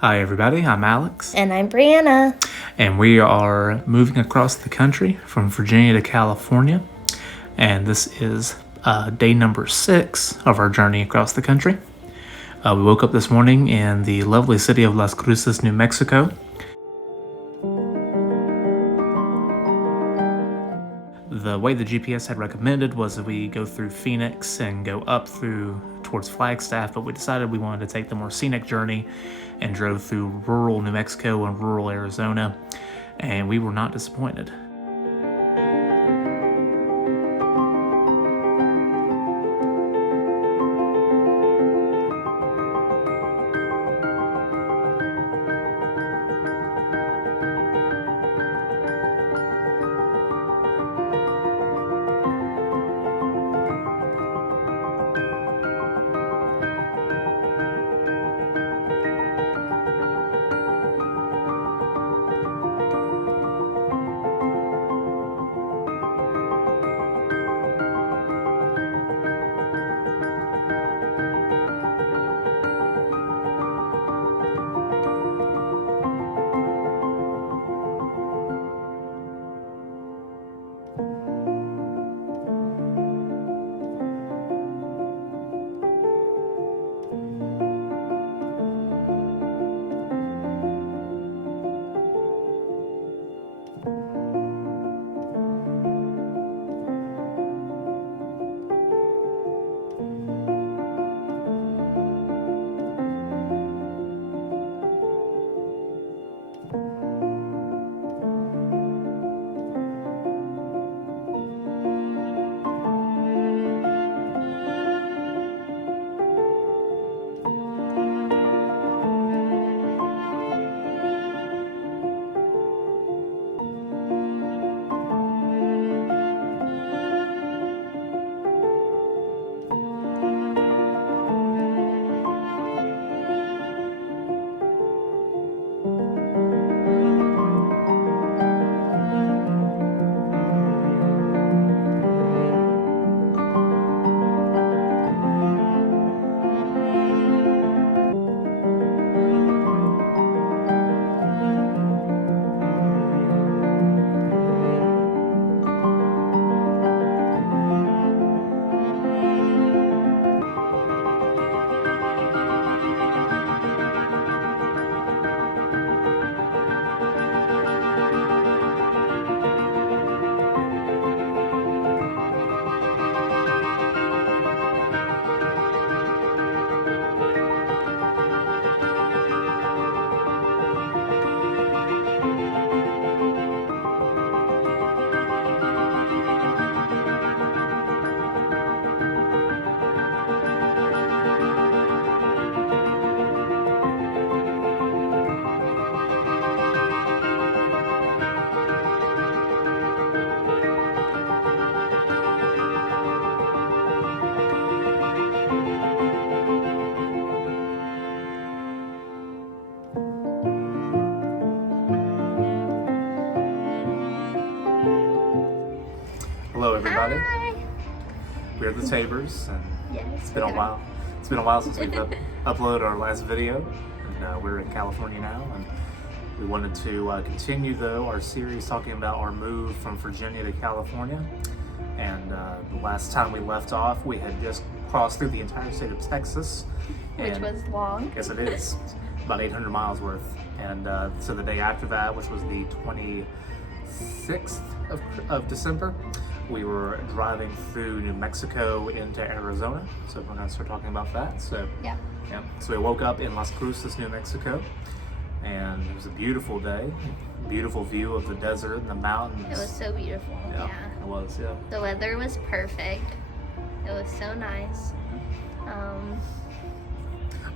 Hi everybody, I'm Alex. And I'm Brianna. And we are moving across the country from Virginia to California. And this is day number 6 of our journey across the country. We woke up this morning in the lovely city of Las Cruces, New Mexico. The way the GPS had recommended was that we go through Phoenix and go up through towards Flagstaff, but we decided we wanted to take the more scenic journey and drove through rural New Mexico and rural Arizona, and we were not disappointed. Hello everybody. Hi. We're the Tabers, and it's been a are. while. It's been a while since we've uploaded our last video, and we're in California now, and we wanted to continue though our series talking about our move from Virginia to California. And the last time we left off, we had just crossed through the entire state of Texas, Which was long. Yes, it is. About 800 miles worth. And so the day after that, which was the 26th of December, we were driving through New Mexico into Arizona. So we're going to start talking about that. So Yeah. So we woke up in Las Cruces, New Mexico, and it was a beautiful day. Beautiful view of the desert and the mountains. It was so beautiful. Yeah. It was, yeah. The weather was perfect. It was so nice.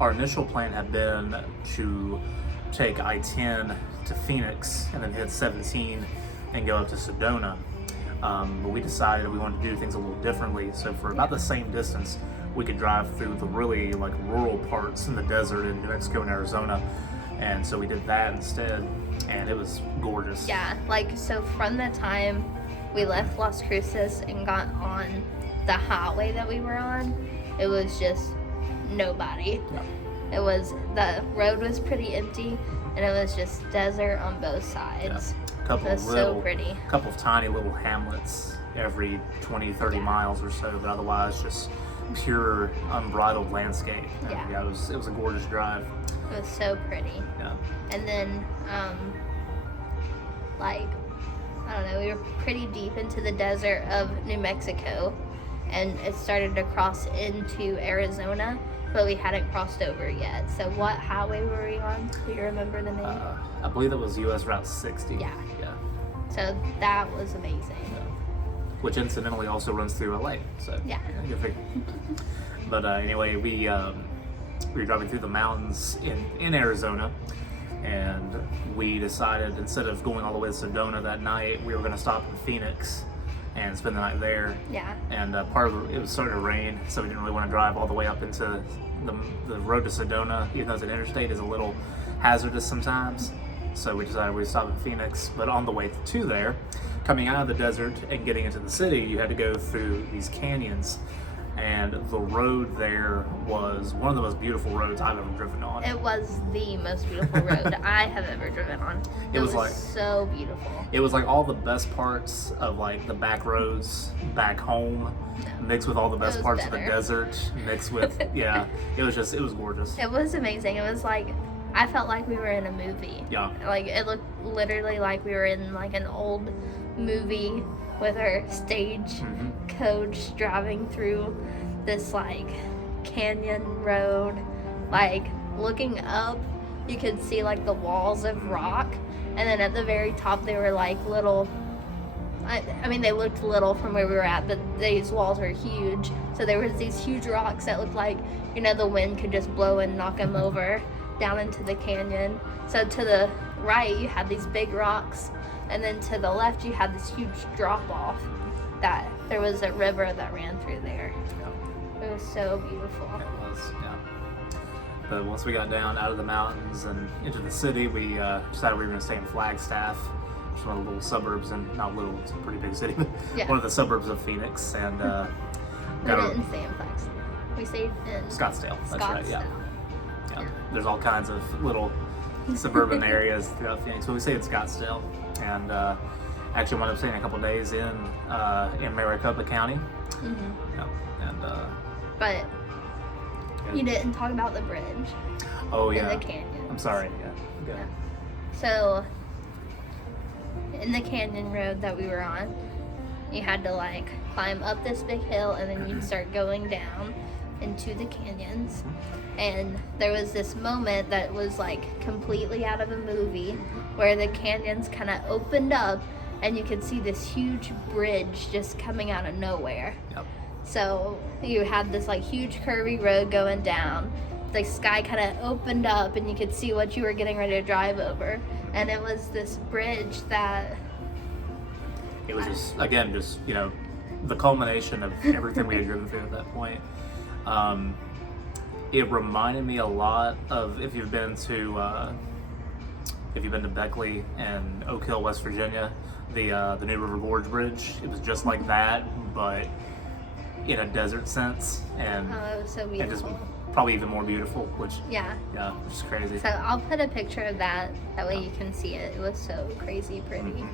Our initial plan had been to take I-10 to Phoenix and then hit 17 and go up to Sedona. But we decided we wanted to do things a little differently. So for about the same distance, we could drive through the really like rural parts in the desert in New Mexico and Arizona. And so we did that instead, and it was gorgeous. Yeah, like so from the time we left Las Cruces and got on the highway that we were on, it was just nobody. Yeah. The road was pretty empty, and it was just desert on both sides. Yeah. It was so pretty. A couple of tiny little hamlets every 20, 30 miles or so, but otherwise just pure unbridled landscape. And Yeah. it was a gorgeous drive. It was so pretty. Yeah. And then, I don't know, we were pretty deep into the desert of New Mexico, and it started to cross into Arizona, but we hadn't crossed over yet. So what highway were we on? Do you remember the name? I believe it was US Route 60. Yeah. Yeah. So that was amazing. Which incidentally also runs through LA. So Yeah. You're figuring. But anyway, we were driving through the mountains in Arizona, and we decided instead of going all the way to Sedona that night, we were going to stop in Phoenix and spend the night there. Yeah. And it was starting to rain, so we didn't really want to drive all the way up into the road to Sedona, even though the interstate is a little hazardous sometimes. So we decided we'd stop in Phoenix. But on the way to there, coming out of the desert and getting into the city, you had to go through these canyons. And the road there was one of the most beautiful roads I've ever driven on. It was the most beautiful road I have ever driven on. It was like so beautiful. It was like all the best parts of like the back roads back home, mixed with all the best parts of the desert, mixed with it was gorgeous. It was amazing. It was like I felt like we were in a movie. Yeah. Like it looked literally like we were in like an old movie with our stage coach driving through this like canyon road. Like looking up, you could see like the walls of rock, and then at the very top they were like little. I mean, they looked little from where we were at, but these walls were huge. So there was these huge rocks that looked like, the wind could just blow and knock them over down into the canyon. So to the right, you had these big rocks, and then to the left, you had this huge drop off that there was a river that ran through there. Yeah. It was so beautiful. It was, yeah. But once we got down out of the mountains and into the city, we decided we were going to stay in Flagstaff, which is one of the little suburbs, and not little, it's a pretty big city, but one of the suburbs of Phoenix. And we didn't stay in Flagstaff. We stayed in Scottsdale. That's right, yeah. Yeah. There's all kinds of little suburban areas throughout Phoenix, but we stayed in Scottsdale, and actually wound up staying a couple days in Maricopa County. Yeah, and but you didn't talk about the bridge. Oh yeah. In the canyon. I'm sorry. Yeah. So in the canyon road that we were on, you had to like climb up this big hill, and then you'd start going down into the canyons. And there was this moment that was like completely out of a movie where the canyons kind of opened up and you could see this huge bridge just coming out of nowhere. Yep. So you had this like huge curvy road going down. The sky kind of opened up and you could see what you were getting ready to drive over. And it was this bridge that... It was just the culmination of everything we had driven through at that point. It reminded me a lot of if you've been to Beckley and Oak Hill, West Virginia, the New River Gorge Bridge. It was just like that, but in a desert sense, and it was so beautiful. And just probably even more beautiful, which which is crazy. So I'll put a picture of that way you can see it. It was so crazy pretty.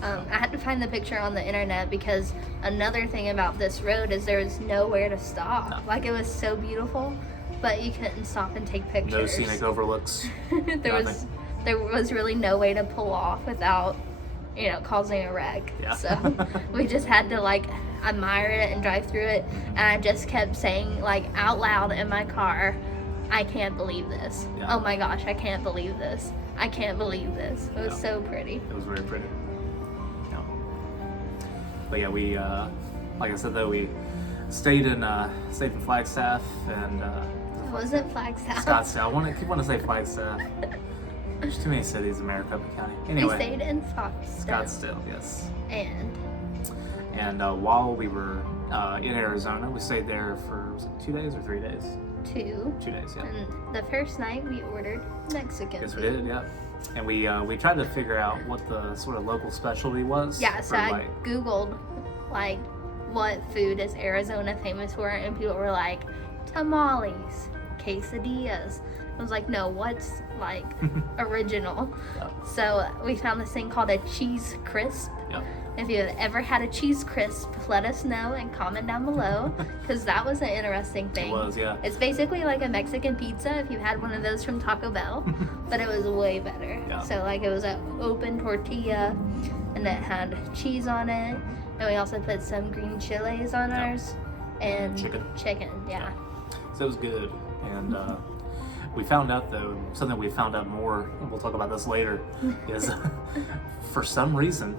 I had to find the picture on the internet because another thing about this road is there was nowhere to stop. No. Like it was so beautiful, but you couldn't stop and take pictures. No scenic overlooks. There was really no way to pull off without, causing a wreck. Yeah. So we just had to like admire it and drive through it. And I just kept saying like out loud in my car, I can't believe this. Yeah. Oh my gosh, I can't believe this. I can't believe this. It was so pretty. It was very pretty. Yeah. But yeah, we, like I said though, we stayed in Flagstaff and it wasn't Flagstaff. Scottsdale. I keep wanting to say Flagstaff. There's too many cities in Maricopa County. Anyway, we stayed in Scottsdale, yes. And while we were in Arizona, we stayed there for 2 days or 3 days? 2. 2 days, yeah. And the first night we ordered Mexican Yes, food. we did, yeah. And we tried to figure out what the sort of local specialty was. Yeah, so I Googled like what food is Arizona famous for, and people were like tamales, quesadillas. I was like, no, what's like original? Yeah. So we found this thing called a cheese crisp. Yep. If you've ever had a cheese crisp, let us know and comment down below, because that was an interesting thing. It was, yeah. It's basically like a Mexican pizza if you had one of those from Taco Bell, but it was way better. Yeah. So like it was an open tortilla, and it had cheese on it, and we also put some green chilies on ours, and chicken, yeah. So it was good, and we found out though, something we found out more, and we'll talk about this later, is for some reason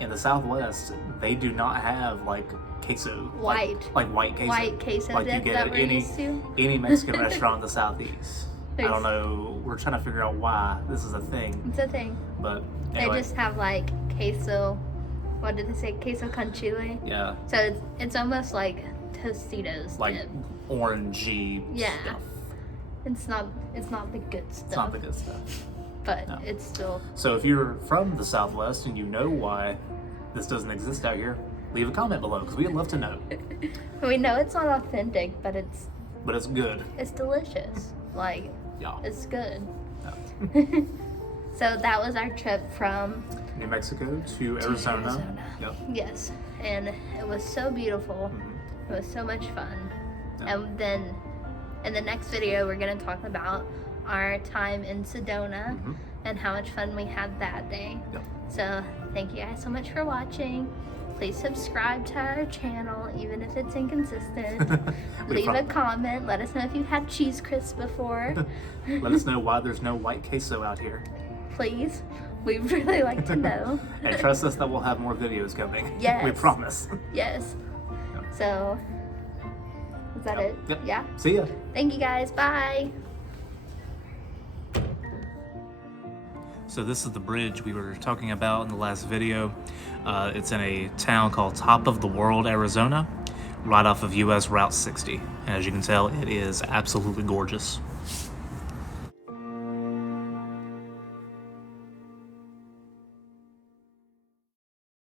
in the Southwest they do not have like queso, like white queso, white queso like you dip get that at we're used to. any Mexican restaurant in the Southeast. I There's- don't know. We're trying to figure out why this is a thing, It's a thing. but anyway, They just have like queso. What did they say? Queso con chile. yeah, So it's almost like Tostitos like dip. orangey Yeah. stuff. It's not the good stuff. It's not the good stuff. But No. it's still. So if you're from the Southwest and you know why this doesn't exist out here, leave a comment below because we'd love to know. We know it's not authentic, but it's But it's good. delicious. Like Yeah. it's good. Yeah. So that was our trip from New Mexico to Arizona. Arizona. Yep. Yes, and it was so beautiful. Mhm. It was so much fun. Yeah. And then in the next video, we're going to talk about our time in Sedona Mhm. and how much fun we had that day. Yep. So thank you guys so much for watching. Please subscribe to our channel, even if it's inconsistent. Leave a comment. Let us know if you've had cheese crisps before. Let us know why there's no white queso out here. Please. We'd really like to know. And trust us that we'll have more videos coming. Yes. We promise. Yes. Yep. So, is that it? Yep. Yeah. See ya. Thank you guys. Bye. So this is the bridge we were talking about in the last video. It's in a town called Top of the World, Arizona, right off of US Route 60. And as you can tell, it is absolutely gorgeous.